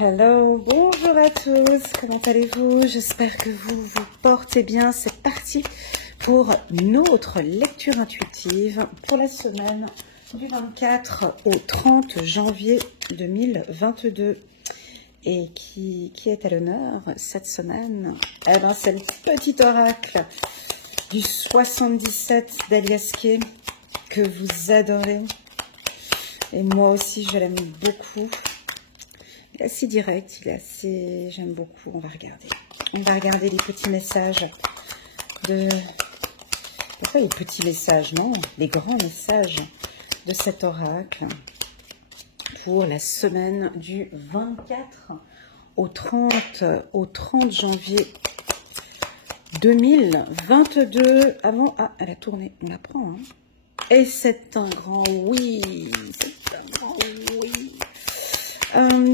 Hello, bonjour à tous, comment allez-vous? J'espère que vous vous portez bien. C'est parti pour notre lecture intuitive pour la semaine du 24 au 30 janvier 2022. Et qui est à l'honneur cette semaine? Eh bien, c'est le petit oracle du 77 d'Alias Kay que vous adorez. Et moi aussi, je l'aime beaucoup. Il est assez direct, il est assez... J'aime beaucoup. On va regarder. On va regarder les petits messages de... Pourquoi les petits messages? Non, les grands messages de cet oracle pour la semaine du 24 au 30 janvier 2022. Avant... Ah, elle a tourné. On la prend, hein. Et c'est un grand oui. C'est un grand oui.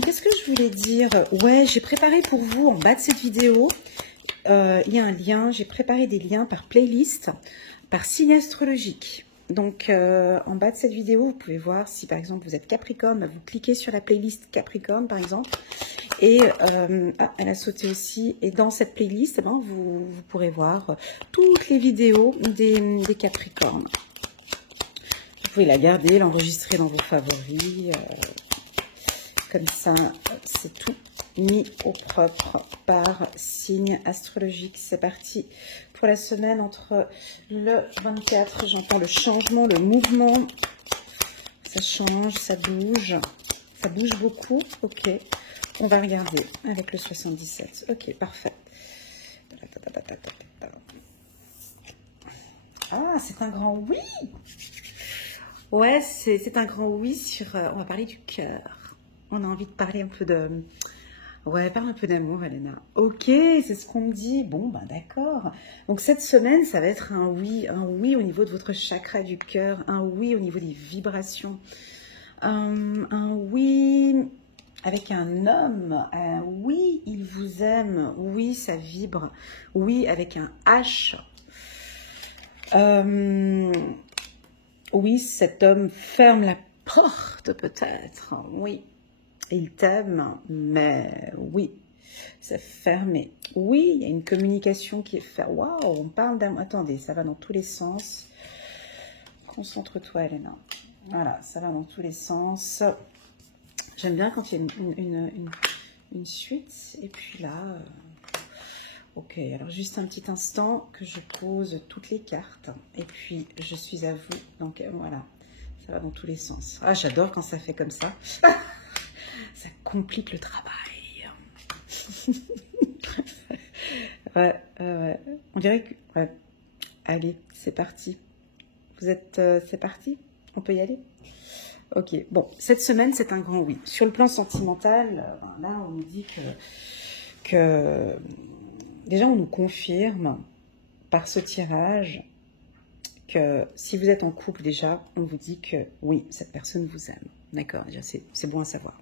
Qu'est-ce que je voulais dire? Ouais, j'ai préparé pour vous en bas de cette vidéo, il y a un lien, j'ai préparé des liens par playlist, par signe astrologique. Donc, en bas de cette vidéo, vous pouvez voir si par exemple vous êtes Capricorne, vous cliquez sur la playlist Capricorne par exemple, et elle a sauté aussi, et dans cette playlist, vous pourrez voir toutes les vidéos des Capricornes. Vous pouvez la garder, l'enregistrer dans vos favoris. Comme ça, c'est tout mis au propre par signe astrologique. C'est parti pour la semaine entre le 24, j'entends le changement, le mouvement. Ça change, ça bouge beaucoup. Ok, on va regarder avec le 77. Ok, parfait. Ah, c'est un grand oui. Ouais, c'est un grand oui sur... on va parler du cœur. On a envie de parler un peu de... Ouais, parle un peu d'amour, Elena. Ok, c'est ce qu'on me dit. Bon, ben d'accord. Donc cette semaine, ça va être un oui au niveau de votre chakra du cœur, un oui au niveau des vibrations, un oui avec un homme, un oui, il vous aime, oui, ça vibre, oui, avec un H. Oui, cet homme ferme la porte peut-être, oui. Il t'aime, mais oui, c'est fermé. Oui, il y a une communication qui est faite. Waouh, on parle d'amour. Attendez, ça va dans tous les sens. Concentre-toi, Elena. Voilà, ça va dans tous les sens. J'aime bien quand il y a une suite. Et puis là, ok, alors juste un petit instant que je pose toutes les cartes. Et puis, je suis à vous. Donc, voilà, ça va dans tous les sens. Ah, j'adore quand ça fait comme ça. Ça complique le travail. Ouais. On dirait que... Ouais. Allez, c'est parti. Vous êtes... c'est parti? On peut y aller? Ok. Bon, cette semaine, c'est un grand oui. Sur le plan sentimental, là, on nous dit que... Déjà, on nous confirme par ce tirage que si vous êtes en couple, déjà, on vous dit que oui, cette personne vous aime. D'accord, déjà, c'est bon à savoir.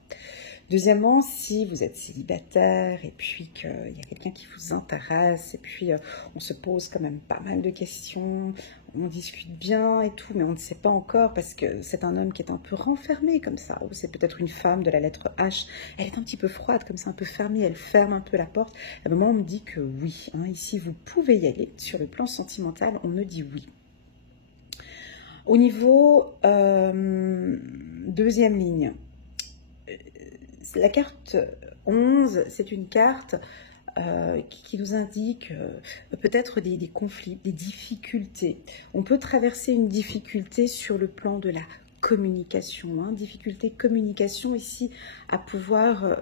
Deuxièmement, si vous êtes célibataire et puis qu'il y a quelqu'un qui vous intéresse et puis on se pose quand même pas mal de questions, on discute bien et tout, mais on ne sait pas encore parce que c'est un homme qui est un peu renfermé comme ça, ou c'est peut-être une femme de la lettre H, elle est un petit peu froide comme ça, un peu fermée, elle ferme un peu la porte. À un moment, on me dit que oui, hein, ici vous pouvez y aller. Sur le plan sentimental, on me dit oui. Au niveau deuxième ligne, la carte 11, c'est une carte qui nous indique peut-être des conflits, des difficultés. On peut traverser une difficulté sur le plan de la communication, hein, difficulté communication ici à pouvoir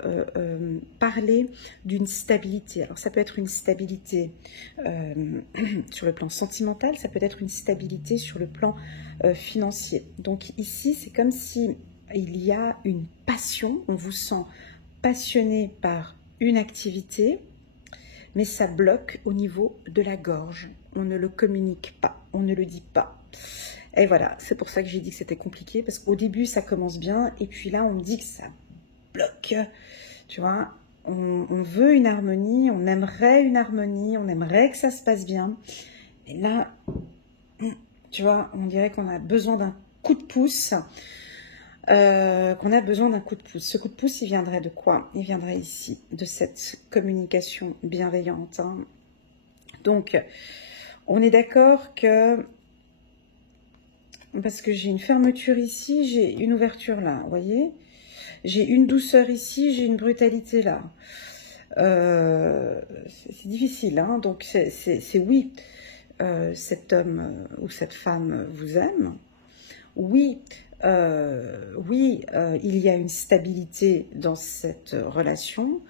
parler d'une stabilité. Alors ça peut être une stabilité sur le plan sentimental, ça peut être une stabilité sur le plan financier. Donc ici c'est comme si il y a une passion, on vous sent passionné par une activité, mais ça bloque au niveau de la gorge. On ne le communique pas, on ne le dit pas. Et voilà, c'est pour ça que j'ai dit que c'était compliqué, parce qu'au début, ça commence bien, et puis là, on me dit que ça bloque. Tu vois, on veut une harmonie, on aimerait que ça se passe bien. Et là, tu vois, on dirait qu'on a besoin d'un coup de pouce. qu'on a besoin d'un coup de pouce. Ce coup de pouce, il viendrait de quoi? Il viendrait ici, de cette communication bienveillante. Hein. Donc, on est d'accord que, parce que j'ai une fermeture ici, j'ai une ouverture là, vous voyez? J'ai une douceur ici, j'ai une brutalité là. C'est difficile, hein. Donc c'est oui, cet homme ou cette femme vous aime. Oui, oui, il y a une stabilité dans cette relation,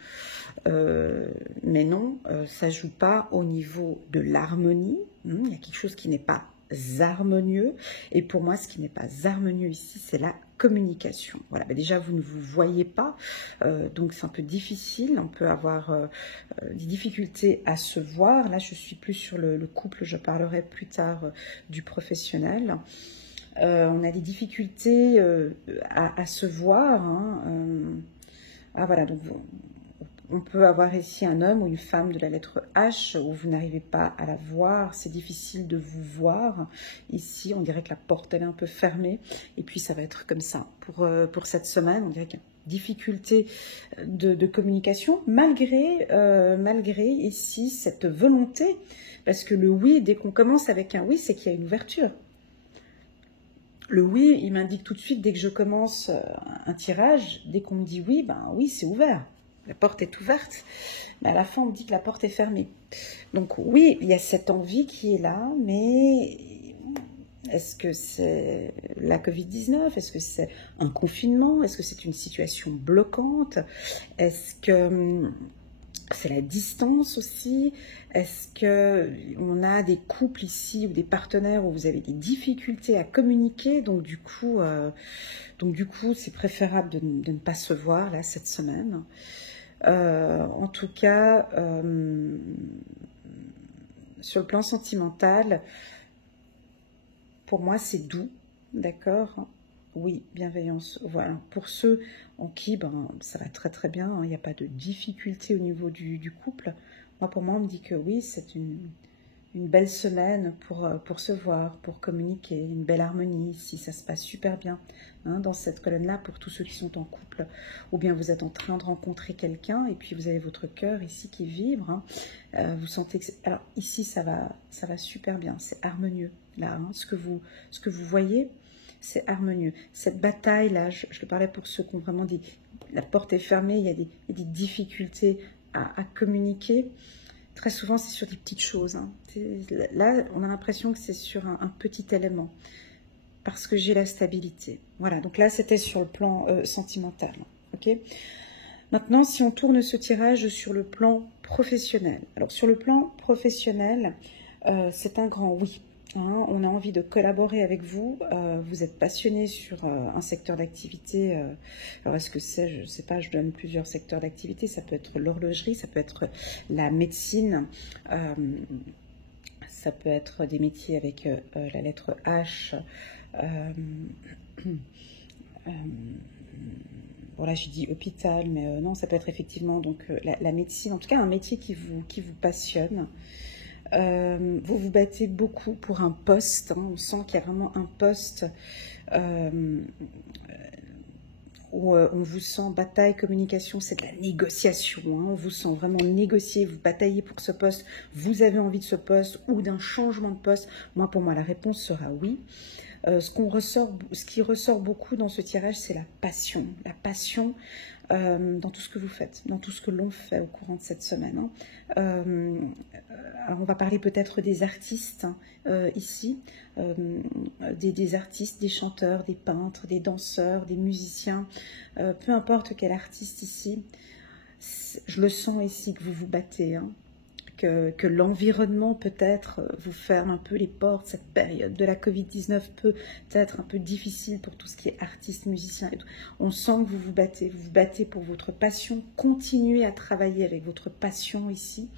mais non, ça ne joue pas au niveau de l'harmonie. Il y a quelque chose qui n'est pas harmonieux. Et pour moi, ce qui n'est pas harmonieux ici, c'est la communication. Voilà, ben déjà, vous ne vous voyez pas, donc c'est un peu difficile. On peut avoir des difficultés à se voir. Là, je suis plus sur le couple, je parlerai plus tard du professionnel. On a des difficultés à se voir. Hein, ah voilà, donc on peut avoir ici un homme ou une femme de la lettre H où vous n'arrivez pas à la voir, c'est difficile de vous voir. Ici, on dirait que la porte elle est un peu fermée et puis ça va être comme ça. Pour cette semaine, on dirait qu'il y a une difficulté de communication malgré ici cette volonté, parce que le oui, dès qu'on commence avec un oui, c'est qu'il y a une ouverture. Le oui, il m'indique tout de suite, dès que je commence un tirage, dès qu'on me dit oui, ben oui, c'est ouvert. La porte est ouverte, mais à la fin, on me dit que la porte est fermée. Donc oui, il y a cette envie qui est là, mais est-ce que c'est la Covid-19? Est-ce que c'est un confinement? Est-ce que c'est une situation bloquante? Est-ce que c'est la distance aussi? Est-ce qu'on a des couples ici ou des partenaires où vous avez des difficultés à communiquer? Donc du coup, c'est préférable de ne pas se voir là cette semaine. En tout cas, sur le plan sentimental, pour moi, c'est doux, d'accord? Oui, bienveillance. Voilà. Pour ceux en qui, ça va très très bien, hein, il n'y a pas de difficulté au niveau du couple. Moi, pour moi, on me dit que oui, c'est une belle semaine pour se voir, pour communiquer, une belle harmonie, si ça se passe super bien hein, dans cette colonne-là pour tous ceux qui sont en couple. Ou bien vous êtes en train de rencontrer quelqu'un et puis vous avez votre cœur ici qui vibre. Hein. Vous sentez que... Alors ici, ça va super bien, c'est harmonieux. Là, hein, ce que vous voyez, c'est harmonieux. Cette bataille-là, je le parlais pour ceux qui ont vraiment dit, la porte est fermée, il y a des difficultés à communiquer. Très souvent, c'est sur des petites choses. Hein. Là, on a l'impression que c'est sur un petit élément. Parce que j'ai la stabilité. Voilà, donc là, c'était sur le plan sentimental. Okay. Maintenant, si on tourne ce tirage sur le plan professionnel. Alors, sur le plan professionnel, c'est un grand oui. Hein, on a envie de collaborer avec vous. Vous êtes passionné sur un secteur d'activité. Alors, est-ce que c'est, je ne sais pas, je donne plusieurs secteurs d'activité. Ça peut être l'horlogerie, ça peut être la médecine, ça peut être des métiers avec la lettre H. Voilà, j'ai dit hôpital, mais non, ça peut être effectivement donc la médecine. En tout cas, un métier qui vous passionne. Vous vous battez beaucoup pour un poste, hein, on sent qu'il y a vraiment un poste où on vous sent bataille, communication, c'est de la négociation, hein, on vous sent vraiment négocier, vous bataillez pour ce poste, vous avez envie de ce poste ou d'un changement de poste. Moi, pour moi, la réponse sera oui. Ce qui ressort beaucoup dans ce tirage, c'est la passion. La passion dans tout ce que vous faites, dans tout ce que l'on fait au courant de cette semaine. Hein. Alors on va parler peut-être des artistes ici, des artistes, des chanteurs, des peintres, des danseurs, des musiciens, peu importe quel artiste ici. Je le sens ici que vous vous battez, hein. Que l'environnement peut-être vous ferme un peu les portes. Cette période de la Covid-19 peut être un peu difficile pour tout ce qui est artiste, musicien et tout. On sent que vous vous battez pour votre passion. Continuez à travailler avec votre passion ici.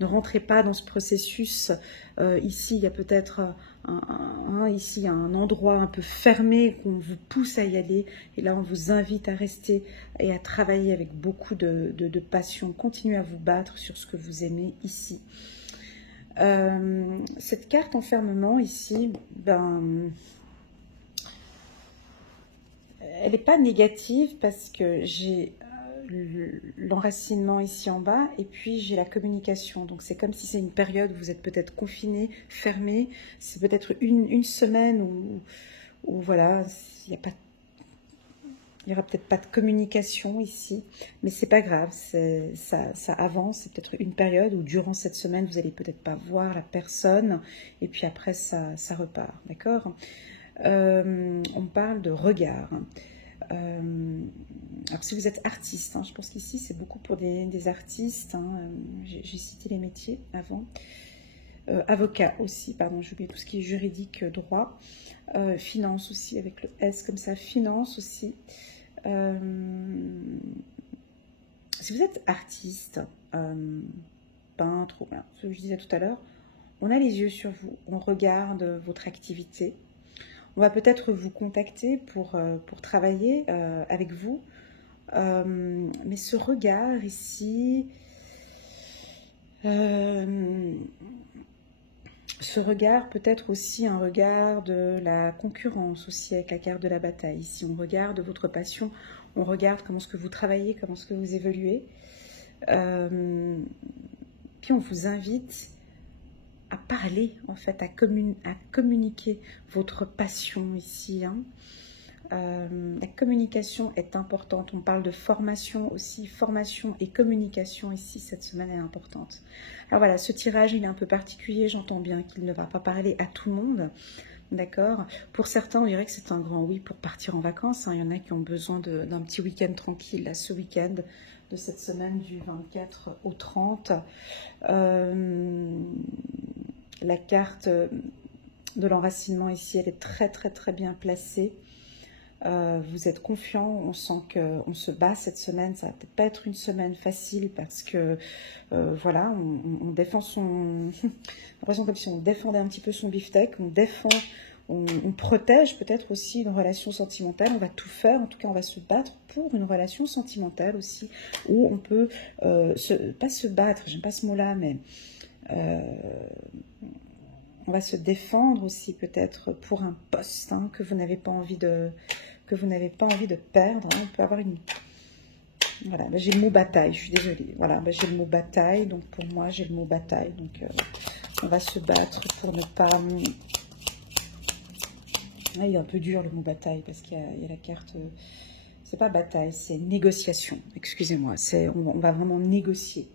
Ne rentrez pas dans ce processus. Ici, il y a peut-être ici un endroit un peu fermé qu'on vous pousse à y aller. Et là, on vous invite à rester et à travailler avec beaucoup de passion. Continuez à vous battre sur ce que vous aimez ici. Cette carte enfermement ici, elle n'est pas négative parce que j'ai l'enracinement ici en bas et puis j'ai la communication. Donc c'est comme si c'est une période où vous êtes peut-être confiné, fermé. C'est peut-être une semaine où voilà, il n'y aura peut-être pas de communication ici, mais c'est pas grave, ça avance. C'est peut-être une période où durant cette semaine vous allez peut-être pas voir la personne et puis après ça repart, d'accord? On parle de regard. Alors si vous êtes artiste, hein, je pense qu'ici c'est beaucoup pour des artistes, hein, j'ai cité les métiers avant, avocat aussi, pardon, j'ai oublié tout ce qui est juridique, droit, finance aussi avec le S comme ça, finance aussi. Si vous êtes artiste, peintre, voilà, ce que je disais tout à l'heure, on a les yeux sur vous, on regarde votre activité. On va peut-être vous contacter pour travailler avec vous. Mais ce regard ici, ce regard peut être aussi un regard de la concurrence aussi avec la carte de la bataille. Ici, on regarde votre passion, on regarde comment est-ce que vous travaillez, comment est-ce que vous évoluez. Puis on vous invite à parler, en fait, à communiquer votre passion ici. Hein. La communication est importante. On parle de formation aussi. Formation et communication ici, cette semaine est importante. Alors voilà, ce tirage, il est un peu particulier. J'entends bien qu'il ne va pas parler à tout le monde. D'accord. Pour certains, on dirait que c'est un grand oui pour partir en vacances. Hein. Il y en a qui ont besoin d'un petit week-end tranquille, là, ce week-end de cette semaine du 24 au 30. La carte de l'enracinement ici, elle est très très très bien placée. Vous êtes confiant, on sent qu'on se bat cette semaine. Ça va peut-être pas être une semaine facile parce que voilà, on défend son... J'ai l'impression comme si on défendait un petit peu son beefsteak, on défend, on protège peut-être aussi une relation sentimentale. On va tout faire, en tout cas on va se battre pour une relation sentimentale aussi, où on peut pas se battre, j'aime pas ce mot-là, mais on va se défendre aussi peut-être pour un poste hein, que vous n'avez pas envie de perdre. Hein. On peut avoir une... Voilà, ben j'ai le mot bataille, je suis désolée. Voilà, ben j'ai le mot bataille, donc pour moi j'ai le mot bataille. Donc on va se battre pour ne pas... Ah, il est un peu dur le mot bataille parce qu'il y a la carte... C'est pas bataille, c'est négociation. Excusez-moi, on va vraiment négocier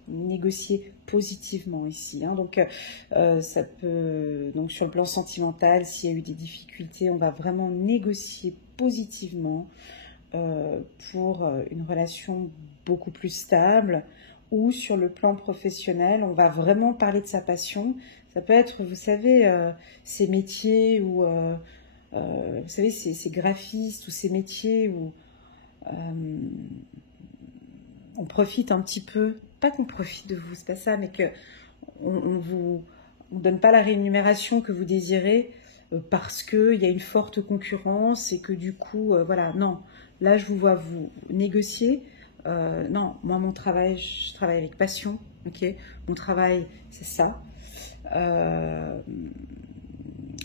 positivement ici. Hein. Donc, ça peut, donc sur le plan sentimental, s'il y a eu des difficultés, on va vraiment négocier positivement pour une relation beaucoup plus stable. Ou sur le plan professionnel, on va vraiment parler de sa passion. Ça peut être, vous savez, ces métiers où, vous savez, ces graphistes ou ces métiers où on profite un petit peu, pas qu'on profite de vous, c'est pas ça, mais que on donne pas la rémunération que vous désirez parce qu'il y a une forte concurrence et que du coup, voilà, non, là je vous vois vous négocier. Non, moi mon travail, je travaille avec passion, ok, mon travail c'est ça.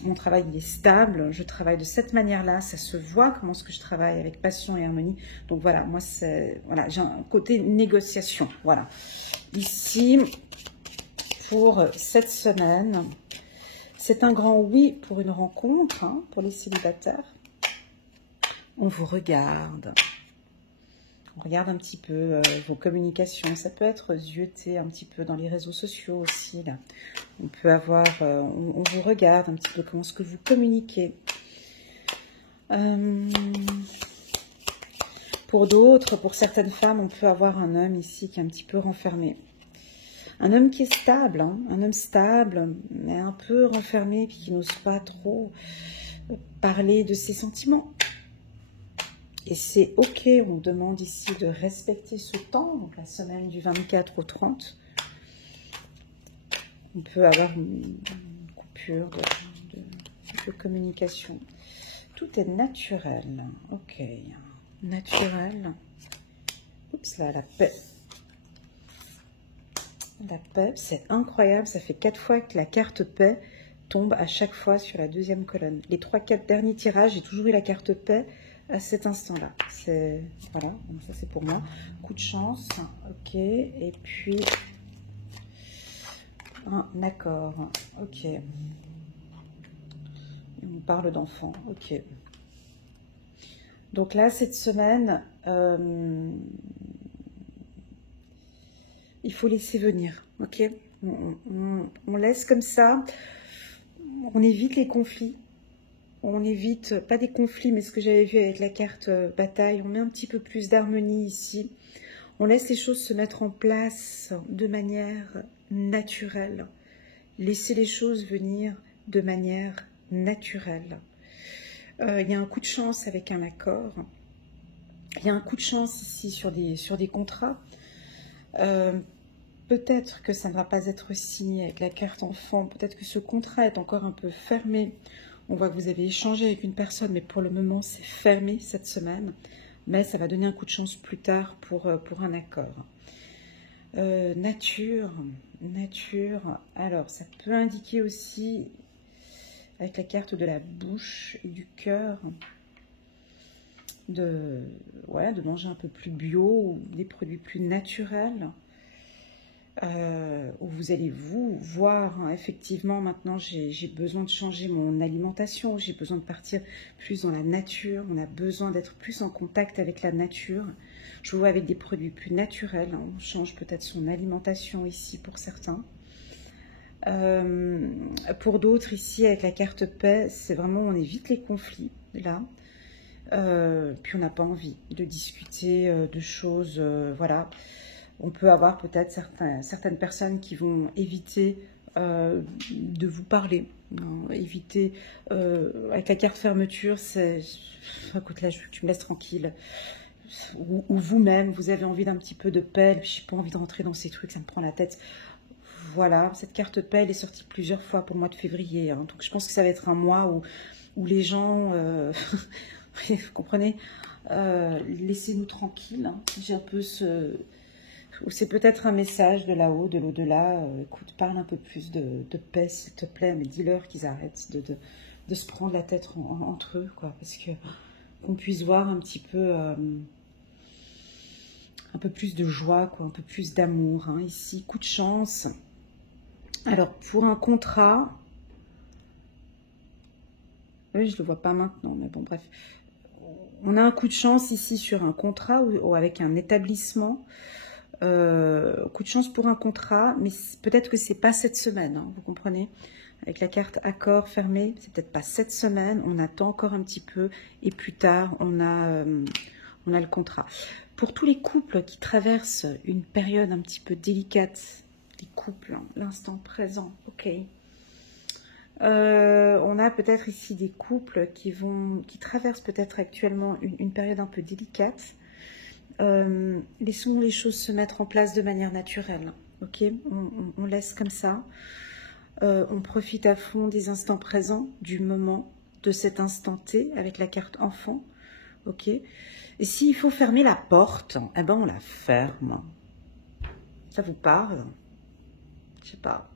Mon travail il est stable, je travaille de cette manière-là, ça se voit comment est-ce que je travaille avec passion et harmonie. Donc voilà, moi c'est voilà, j'ai un côté négociation. Voilà. Ici, pour cette semaine, c'est un grand oui pour une rencontre, hein, pour les célibataires. On vous regarde. On regarde un petit peu vos communications. Ça peut être zioter un petit peu dans les réseaux sociaux aussi. Là. On peut avoir... on vous regarde un petit peu comment est-ce que vous communiquez. Pour d'autres, pour certaines femmes, on peut avoir un homme ici qui est un petit peu renfermé. Un homme qui est stable, hein, un homme stable, mais un peu renfermé, puis qui n'ose pas trop parler de ses sentiments. Et c'est ok, on demande ici de respecter ce temps, donc la semaine du 24 au 30. On peut avoir une coupure de communication. Tout est naturel, ok. Naturel. Oups là, la paix. La paix, c'est incroyable, ça fait 4 fois que la carte paix tombe à chaque fois sur la deuxième colonne. Les 3-4 derniers tirages, j'ai toujours eu la carte paix à cet instant-là. C'est voilà, donc ça c'est pour moi. Coup de chance, ok. Et puis un accord, ok. Et on parle d'enfant, ok. Donc là, cette semaine, il faut laisser venir, ok. On laisse comme ça, on évite les conflits. On évite, pas des conflits, mais ce que j'avais vu avec la carte bataille, on met un petit peu plus d'harmonie ici. On laisse les choses se mettre en place de manière naturelle. Laissez les choses venir de manière naturelle. Il y a un coup de chance avec un accord. Il y a un coup de chance ici sur des contrats. Peut-être que ça ne va pas être aussi avec la carte enfant. Peut-être que ce contrat est encore un peu fermé. On voit que vous avez échangé avec une personne, mais pour le moment, c'est fermé cette semaine. Mais ça va donner un coup de chance plus tard pour un accord. Nature. Alors, ça peut indiquer aussi, avec la carte de la bouche et du cœur, de manger un peu plus bio, ou des produits plus naturels. Où vous allez vous voir, hein, effectivement, maintenant j'ai besoin de changer mon alimentation, j'ai besoin de partir plus dans la nature, on a besoin d'être plus en contact avec la nature. Je vous vois avec des produits plus naturels, hein, on change peut-être son alimentation ici pour certains. Pour d'autres ici, avec la carte paix, c'est vraiment, on évite les conflits, là. Puis on n'a pas envie de discuter de choses, voilà. On peut avoir peut-être certaines personnes qui vont éviter de vous parler. Non, éviter, avec la carte fermeture, c'est... Écoute, là, tu me laisses tranquille. Ou vous-même, vous avez envie d'un petit peu de paix. Je n'ai pas envie de rentrer dans ces trucs, ça me prend la tête. Voilà, cette carte paix, elle est sortie plusieurs fois pour le mois de février. Hein. Donc je pense que ça va être un mois où les gens... vous comprenez, laissez-nous tranquilles. Hein. J'ai un peu ce... C'est peut-être un message de là-haut, de l'au-delà. Écoute, parle un peu plus de paix, s'il te plaît, mais dis-leur qu'ils arrêtent de se prendre la tête entre eux, quoi, parce que qu'on puisse voir un petit peu, un peu plus de joie, quoi, un peu plus d'amour. Hein. Ici, coup de chance. Alors, pour un contrat, oui, je ne le vois pas maintenant, mais bon, bref. On a un coup de chance ici sur un contrat ou avec un établissement. Coup de chance pour un contrat, mais peut-être que c'est pas cette semaine, hein, vous comprenez, avec la carte accord fermé, c'est peut-être pas cette semaine, on attend encore un petit peu et plus tard on a le contrat. Pour tous les couples qui traversent une période un petit peu délicate, les couples, hein, l'instant présent, ok. On a peut-être ici des couples qui traversent peut-être actuellement une période un peu délicate. Laissons les choses se mettre en place de manière naturelle, ok, on laisse comme ça, on profite à fond des instants présents, du moment, de cet instant T avec la carte enfant, ok, et s'il faut fermer la porte, eh ben on la ferme, ça vous parle, je sais pas,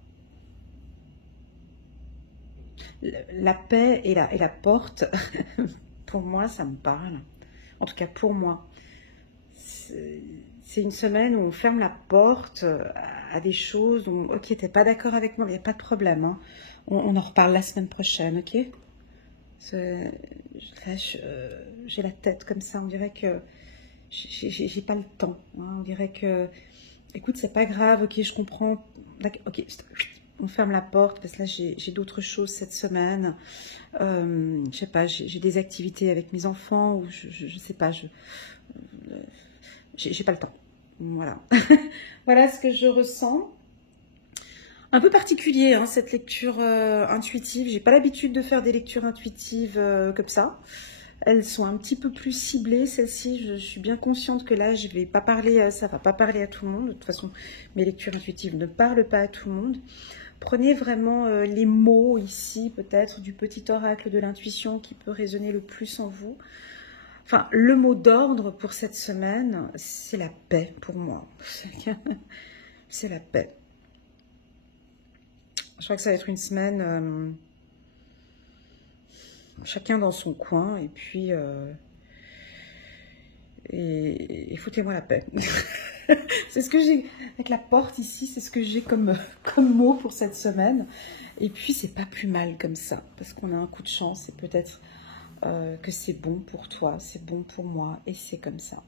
la paix et la porte, pour moi ça me parle, en tout cas pour moi. C'est une semaine où on ferme la porte à des choses où, ok, t'es pas d'accord avec moi, il n'y a pas de problème. Hein. On en reparle la semaine prochaine, ok? J'ai la tête comme ça, on dirait que j'ai pas le temps. Hein. On dirait que, écoute, c'est pas grave, ok, je comprends. Ok, on ferme la porte parce que là, j'ai d'autres choses cette semaine. Je sais pas, j'ai des activités avec mes enfants ou je sais pas, j'ai pas le temps. Voilà. Voilà ce que je ressens. Un peu particulier, hein, cette lecture intuitive. J'ai pas l'habitude de faire des lectures intuitives comme ça. Elles sont un petit peu plus ciblées, celles-ci. Je suis bien consciente que là, je vais pas parler, ça va pas parler à tout le monde. De toute façon, mes lectures intuitives ne parlent pas à tout le monde. Prenez vraiment les mots ici, peut-être, du petit oracle de l'intuition qui peut résonner le plus en vous. Enfin, le mot d'ordre pour cette semaine, c'est la paix pour moi. C'est la paix. Je crois que ça va être une semaine chacun dans son coin et puis et foutez-moi la paix. C'est ce que j'ai avec la porte ici, c'est ce que j'ai comme mot pour cette semaine. Et puis c'est pas plus mal comme ça, parce qu'on a un coup de chance et peut-être que c'est bon pour toi, c'est bon pour moi, et c'est comme ça.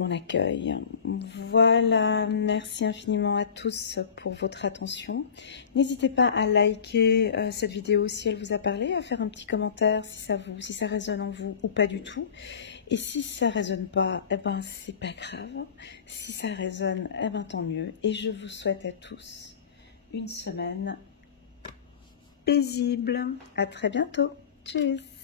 On accueille. Voilà, merci infiniment à tous pour votre attention. N'hésitez pas à liker cette vidéo si elle vous a parlé, à faire un petit commentaire si ça résonne en vous ou pas du tout. Et si ça résonne pas, eh ben c'est pas grave. Si ça résonne, eh ben tant mieux. Et je vous souhaite à tous une semaine paisible. À très bientôt. Tchuss.